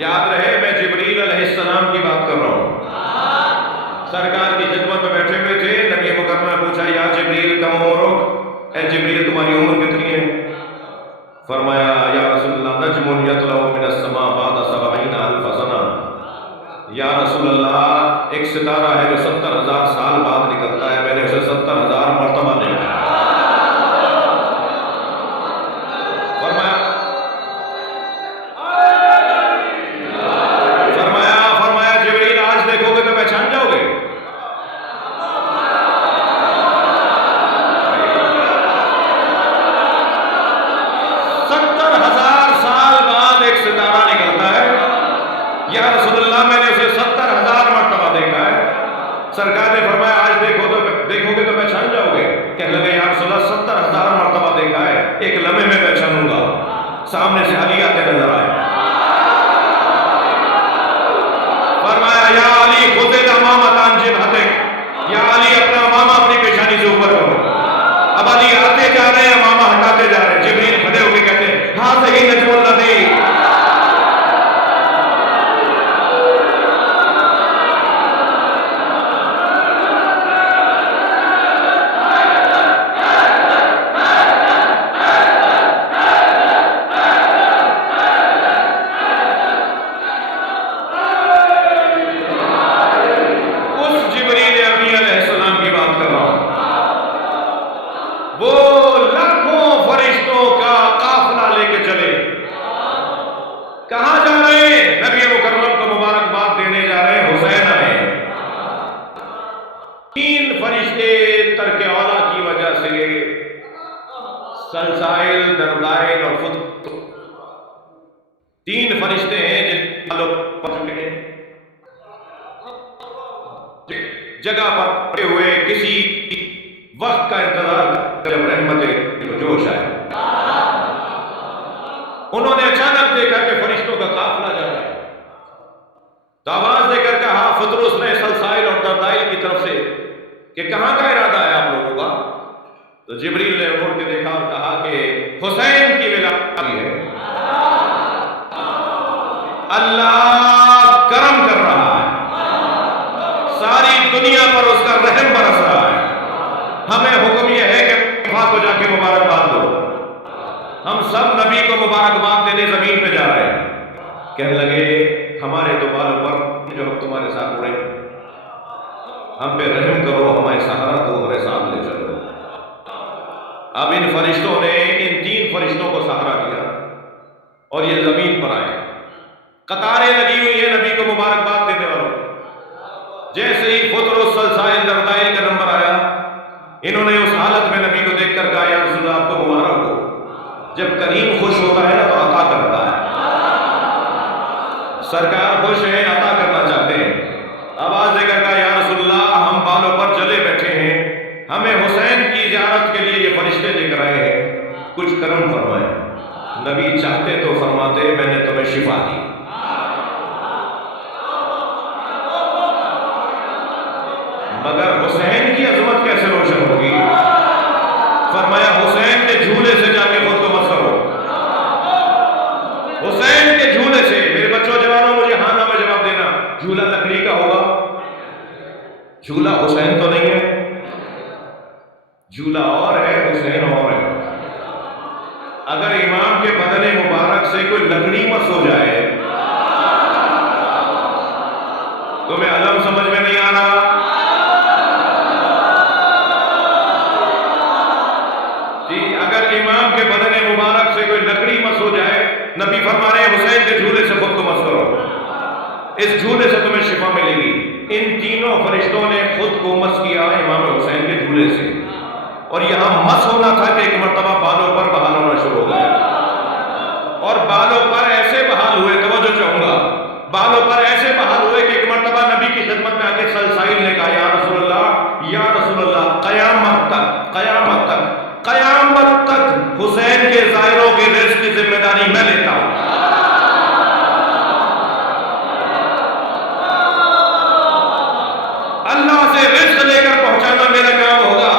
یاد رہے میں جبریل علیہ السلام کی بات کر رہا ہوں. سرکار کی خدمت میں بیٹھے ہوئے تھے. نبی مکرم نے پوچھا یا جبریل کم عمرک، اے جبریل تمہاری عمر کتنی ہے؟ فرمایا یا رسول اللہ نجم یطلع من السماء بعد 70,000 سنہ. یا رسول اللہ ایک ستارہ ہے جو 70,000 سال بعد نکلتا ہے، میں نے اسے 70,000 مرتبہ دیکھا. فرمایا جبریل آج دیکھو گے تو پہچان جاؤ گے. یا رسول اللہ میں نے اسے 70,000 مرتبہ دیکھا ہے. سرکار نے فرمایا آج دیکھو گے تو پہچان جاؤ گے. کہنے لگے یا رسول اللہ 70,000 مرتبہ دیکھا ہے، ایک لمحے میں پہچانوں گا. سامنے سے علی آتے نظر آئے. فرمایا یا علی خذ الامامۃ عن جبہتک، یا علی اپنا امامہ اپنی پیشانی سے اوپر کرو. اب علی آتے جا رہے ہیں، امامہ ہٹاتے جا رہے ہیں. جبریل کھڑے ہو کے کہتے ہیں ہذا ہی نجم الذی. سلسائل، دردائل اور فت، تین فرشتے ہیں جن جگہ پر پڑے ہوئے کسی وقت کا انتظار جب رحمت جوش آئے. انہوں نے اچانک دیکھا کہ فرشتوں کا قافلہ جا رہا ہے. تو آواز دے کر کہا فطرس نے سلسائل اور دردائل کی طرف سے کہ کہاں کا ارادہ ہے آپ لوگوں کا؟ تو جبریل نے مڑ کے دیکھا اور کہا کہ حسین کی ولادت ہے، اللہ کرم کر رہا ہے، ساری دنیا پر اس کا رحم برس رہا ہے. ہمیں حکم یہ ہے کہ وہاں کو جا کے مبارکباد دو. ہم سب نبی کو مبارکباد دینے زمین پہ جا رہے ہیں. کہنے لگے ہمارے تو بالوں پر جو ہم تمہارے ساتھ اڑے، ہم پہ رحم کرو، ہمارے سہارا دو، ہمارے ساتھ لے چلو. اب ان فرشتوں نے ان تین فرشتوں کو سہارا دیا اور یہ زمین پر آئے. قطاریں لگی ہوئی ہیں نبی کو مبارکباد دینے والوں. جیسے ہی فطرس، سلسائل، دردائل کا نمبر آیا، انہوں نے اس حالت میں نبی کو دیکھ کر کہا یا رسول اللہ آپ کو مبارک ہو. جب کریم خوش ہوتا ہے نا تو عطا کرتا ہے. سرکار خوش ہیں، عطا کرنا چاہتے ہیں. آواز دے کر کہا یا رسول اللہ ہم بالوں پر جلے بیٹھے ہیں، ہمیں حسین کی زیارت کے لیے یہ فرشتے لے کر آئے ہیں، کچھ کرم فرمائے. نبی چاہتے تو فرماتے میں نے تمہیں شفا دی. مگر حسین کی عظمت کیسے روشن ہوگی؟ فرمایا حسین کے جھولے سے جا کے خود کو مت کرو. حسین کے جھولے سے. میرے بچوں جوانوں مجھے ہاں نہ میں جواب دینا. جھولا لکڑی کا ہوگا، جھولا حسین تو نہیں ہے. جھولا اور ہے، حسین اور ہے. اگر امام کے بدن مبارک سے کوئی لکڑی مس ہو جائے تمہیں علم سمجھ میں نہیں آ رہا؟ جی اگر امام کے بدن مبارک سے کوئی لکڑی مس ہو جائے، نبی فرما رہے ہیں حسین کے جھولے سے خود کو مس کرو، اس جھولے سے تمہیں شفا ملے گی. ان تینوں فرشتوں نے خود کو مس کیا امام حسین کے جھولے سے. اور یہاں مس ہونا تھا کہ ایک مرتبہ بالوں پر بحال ہونا شروع ہو گیا. اور بالوں پر ایسے بحال ہوئے، توجہ چاہوں گا، بالوں پر ایسے بحال ہوئے کہ ایک مرتبہ نبی کی خدمت میں آ کے سلسائل نے کہا یا رسول اللہ قیامت تک قیامت تک قیامت تک حسین کے زائروں کے رزق کی ذمہ داری میں لیتا ہوں. اللہ سے رزق لے کر پہنچانا میرا کام ہوگا.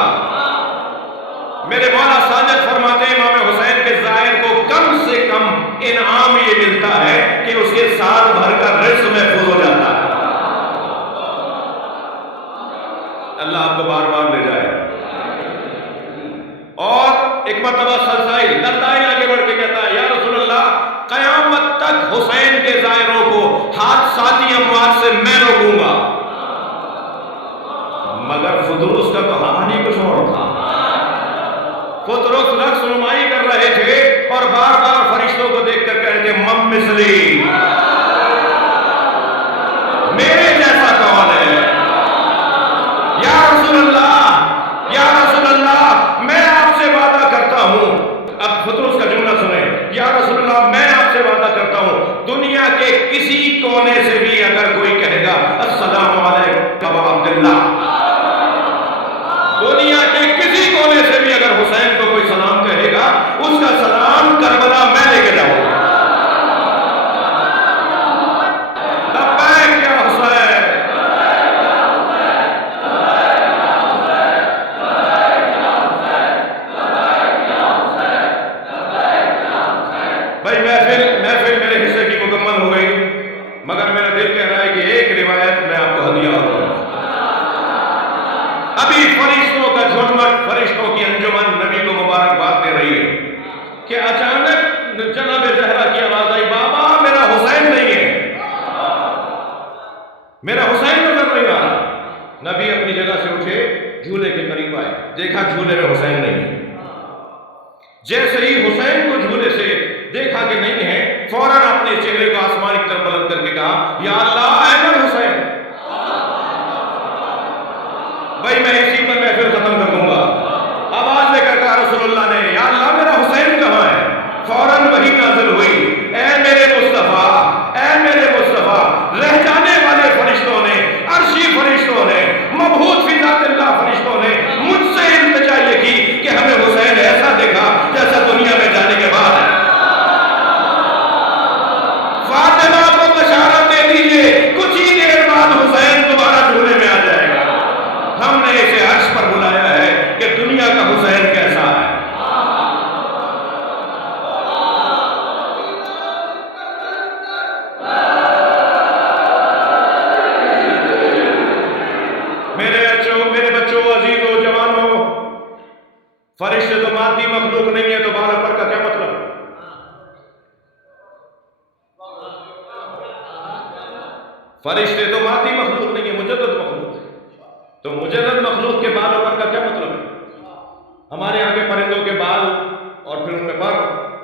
میرے مولا صادق فرماتے ہیں امام حسین کے زائر کو کم سے کم انعام مرتبہ سلسائل دردائل آگے بڑھ کے کہتا ہے یا رسول اللہ قیامت تک حسین کے زائروں کو حادثاتی اموات سے میں روکوں گا. مگر فدروس کا تو حال ہی کچھ اور تھا. فدروس رقص نمائی کر رہے تھے اور بار بار فرشتوں کو دیکھ کر کہتے مم مثلی، میرے جیسا کون ہے؟ یا رسول اللہ، یا رسول اللہ میں آپ سے وعدہ کرتا ہوں. اب فدروس کا جملہ سنیں، یا رسول اللہ میں آپ سے وعدہ کرتا ہوں دنیا کے کسی کونے سے بھی اگر کوئی کہے گا السلام علیکم ابا عبداللہ، دنیا کے کسی کونے سے بھی اگر حسین کو کوئی سلام کہے گا اس کا سلام کربلا میں لے کے جاؤں گا. بھائی محفل میرے حصے کی مکمل ہو گئی، مگر میرا دل کہہ رہا ہے کہ ایک روایت میں آپ کو ہدیہ کروں. ابھی فرشتوں کا جھرمٹ، فرشتوں کی انجمن نبی کو مبارکباد دے رہی ہے کہ اچانک جناب زہرا کی آواز آئی بابا میرا حسین نہیں ہے، میرا حسین نظر نہیں آ رہا. نبی اپنی جگہ سے اٹھے، جھولے کے قریب آئے، دیکھا جھولے میں حسین نہیں ہے. جیسے ہی حسین کو جھولے سے دیکھا کہ نہیں ہے، فوراً اپنے چہرے کو آسمان کی طرف بلند کر کے کہا یا اللہ احمد حسین. بھائی میں اسی پر محفل ختم کر دوں گا. آواز دے کر کہا رسول اللہ نے یا اللہ میرا حسین کہاں ہے؟ فوراً وحی نازل ہوئی، اے میرے مصطفیٰ، اے میرے مصطفیٰ. رہ جانے والے فرشتوں نے، عرشی فرشتوں نے، مبعوث فی ذات اللہ فرشتوں نے مجھ سے التجا یہ کی کہ ہمیں حسین ایسا دیکھا جیسا دنیا میں جانے کے بعد ہے. فاطمہ کو بشارت دے دیجئے کچھ ہی دیر بعد حسین دوبارہ جھولے میں آ جائے گا. ہم نے اسے عرش پر بلایا ہے کہ دنیا کا حسین کیسا ہے. میرے بچوں عزیزوں جوانوں، فرشتے تو مادی مخلوق نہیں ہے تو بارہ پر کا کیا مطلب؟ فرشتے تو مادی مخلوق نہیں ہے، مجدد مخلوق ہے. تو مجدد مخلوق کے بالوں پر کا کیا مطلب ہے؟ ہمارے یہاں کے پرندوں کے بال اور پھر ان میں پر،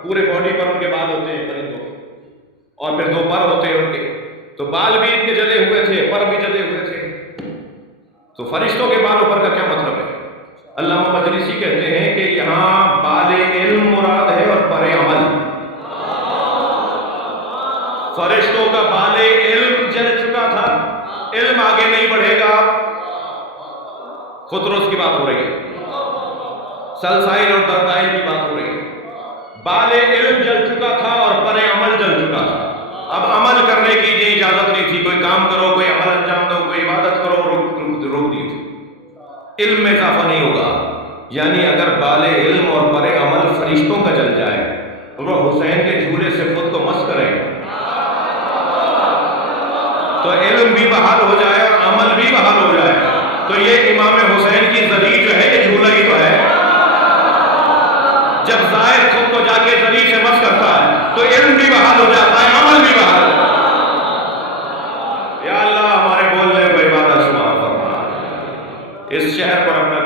پورے باڈی پر ان کے بال ہوتے ہیں پرندوں کے، اور پھر دو پر ہوتے ہیں ان کے. تو بال بھی ان کے جلے ہوئے تھے، پر بھی جلے ہوئے تھے. تو فرشتوں کے بالوں پر کا کیا مطلب ہے؟ علامہ مجلسی کہتے ہیں کہ یہاں بال علم مراد ہے اور پر عمل. فرشتوں کا بال علم جل چکا تھا، علم آگے نہیں بڑھے گا. خطرس کی بات ہو رہی ہے، سلسائل اور دردائل کی بات ہو رہی ہے. بال علم جل چکا تھا اور پر عمل جل چکا تھا. اب عمل کرنے کی یہ اجازت نہیں تھی، کوئی کام کرو، کوئی عمل انجام دو، کوئی عبادت کرو، روک دی تھی. علم میں اضافہ نہیں ہوگا. یعنی اگر بال علم اور پر عمل فرشتوں کا جل جائے وہ حسین کے جھولے سے خود کو مس کرے تو علم بھی بحال ہو جائے اور عمل بھی بحال ہو جائے. تو یہ امام حسین کی زری جو ہے یہ جھولا ہی تو ہے. جب زائر خود کو جا کے زری سے مس کرتا ہے تو علم بھی بحال ہو جاتا ہے، عمل بھی بحال ہو جاتا ہے. یا اللہ ہمارے بولنے کو عبادت شمار فرما. اس شہر پر اپنا